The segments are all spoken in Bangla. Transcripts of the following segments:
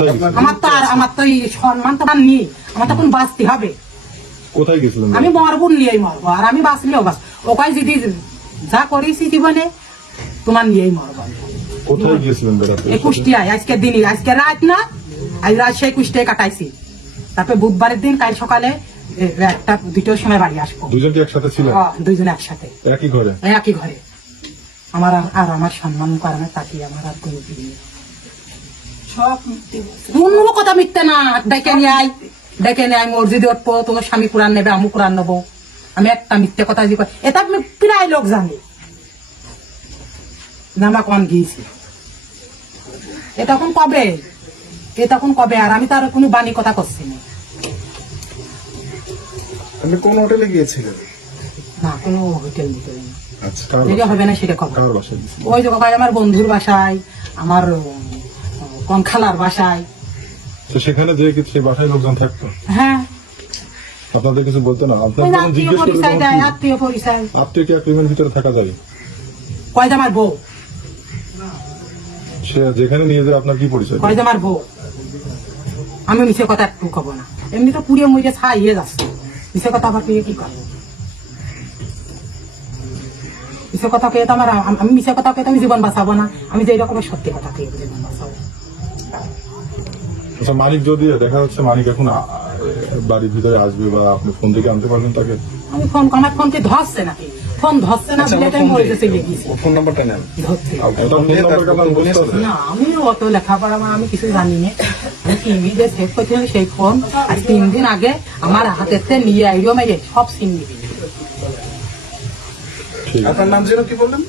আমার তো আর আমার তো সম্মান তো আমার নেই। আমার তখন বাঁচতে হবে। কোথায় গেছিলেন? আমি মরবো নিয়েই মরবো। আর আমি বাঁচলেও বাঁচ ওকাই যদি যা করেছি জীবনে তোমার নিয়েই মরবো কোথায় গিয়েছিলেন এই কুষ্টিয়ায় আজকে দিনই আজকে রাত না আজ রাত সেই কুষ্টিয়ায় কাটাইছি। তারপরে বুধবারের দিন কাল সকালে একটা দুটোর সময় বাড়ি আসব। দুজন কি একসাথে ছিলেন? আহ, দুইজনে একসাথে। একই ঘরে? একই ঘরে। আমার আর- আর আমার সম্মান কারণে তাকিয়ে আমার আর কোনো। সব মিথ্যে কথা মিথ্যে না। ডেকে নিয়ে আয় ডেকে নিয়ে আয় মসজিদে উঠবো স্বামী কোরআন নেবে আমি কোরআন নেব। আমি একটা মিথ্যে কথা এটা আমি প্রায় লোক জানি। নামা কন গিয়েছি? এটা কবে? এটা কবে? আর আমি তার কোনো বাণী কথা করছি না। আপনি কোন হোটেলে গিয়েছিলেন? না কোনো হোটেল আচ্ছা? হবে না সেটা খবর ওই যে আমার বন্ধুর বাসায় আমার কোন খালার বাসায়। তো সেখানে যে কি- সেই বাসায় লোকজন থাকতো? হ্যাঁ। আপনাদের কিছু বলতে না? আপনার আত্মীয় জিজ্ঞেস পরিচয় তখন আত্মীয় পরিচয়। আপনি কি এক ভিতরে থাকা যাবে কয় আমার বউ। সে যেখানে নিয়ে যায় আপনার কি পরিচয়? কয় আমার বউ। আমি মিছে কথা একটু কব না। এমনি তো পুড়িয়ে মুড়িয়ে ছাই হয়ে যাচ্ছে। মিছে কথা আবার কি করব মিছে কথা কে তো আমার আমি মিছে কথা কে তো আমি জীবন বাঁচাবো না। আমি যে রকমের সত্যি কথা কে জীবন বাঁচাবো আচ্ছা মানিক যদি দেখা যাচ্ছে মালিক এখন বাড়ির ভিতরে আসবে বা আপনি ফোন থেকে আনতে পারবেন তাকে? আমি ফোন আমার ফোনকে ধরছে নাকি? ফোন ধরছে না আচ্ছা, বলে আমি মরে গেছি ফোন নাম্বারটা নেন। ফোন? না আমি অত লেখাপড়া আমার আমি কিছু জানি না। সেভ করছিলাম সেই ফোন আজ তিন দিন আগে আমার হাতেতে নিয়ে আইডিও সব সিম ঠিক আছে। আপনার নাম যেন কি বললেন?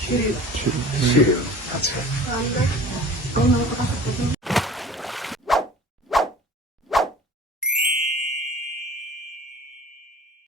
শিরিন। আচ্ছা।